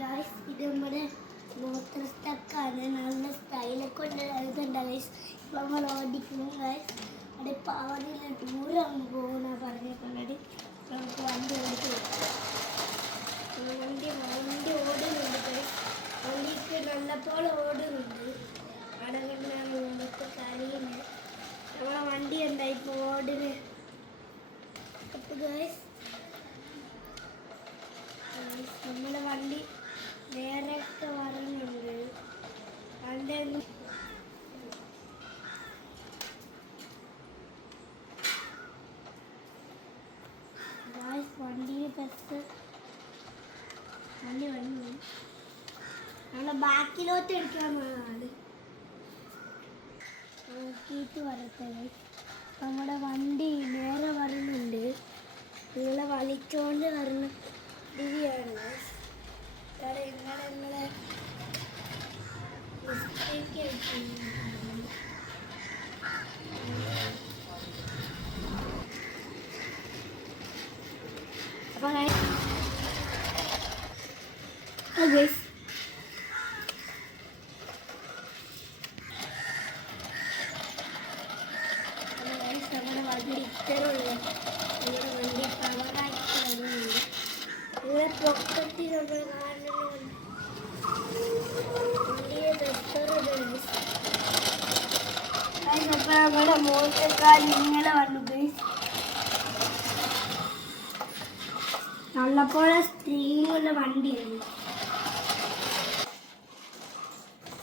Guys ഇത് നമ്മുടെ motor സ്റ്റക്കാണ്. നല്ല സ്റ്റൈലൊക്കെ ഉണ്ട് ഗൈസ്. ഇപ്പം നമ്മൾ ഓടിക്കണം ഗൈസ്. അവിടെ പാവതിൽ ദൂരം പോകുന്ന പറഞ്ഞിട്ടുള്ളത്. നമുക്ക് വണ്ടി ഓടിച്ചു വണ്ടി ഓടുന്നുണ്ട് ഗൈസ്. വണ്ടിക്ക് നല്ലപോലെ ഓടുന്നുണ്ട്. അവിടെ കണ്ടാണ് മുമ്പത്തെ കരിയുന്നത്. നമ്മളെ വണ്ടി എന്താ ഇപ്പോൾ ഓടുന്നത് അപ്പോൾ ഗൈസ്. നമ്മുടെ വണ്ടി നേരൊക്കെ വരുന്നുണ്ട്. അതിൻ്റെ വണ്ടി ബസ് വണ്ടി വന്നു. നമ്മളെ ബാക്കിലോട്ട് എടുക്കാൻ ആള് നോക്കിയിട്ട് വരട്ടെ. നമ്മുടെ വണ്ടി നേരെ വരുന്നുണ്ട്. നിങ്ങളെ വലിച്ചുകൊണ്ട് വരുന്ന ദിവ്യാണ്. നിങ്ങളെ മിസ്റ്റേക്ക് അപ്പോൾ ഗൈസ് നമ്മുടെ വണ്ടി ഇത്തരമുള്ള നമ്മുടെ വണ്ടി പവറാക്കി വരുന്നുണ്ട്. നിങ്ങളെ പൊക്കത്തിൽ നമ്മൾ കാണുന്നുണ്ട്. വണ്ടിയെ അപ്പോൾ നമ്മുടെ മോട്ടക്കാർ ഇങ്ങനെ വന്നു ഗൈസ്. നല്ലപോലെ സ്ത്രീയുള്ള വണ്ടിയാണ്.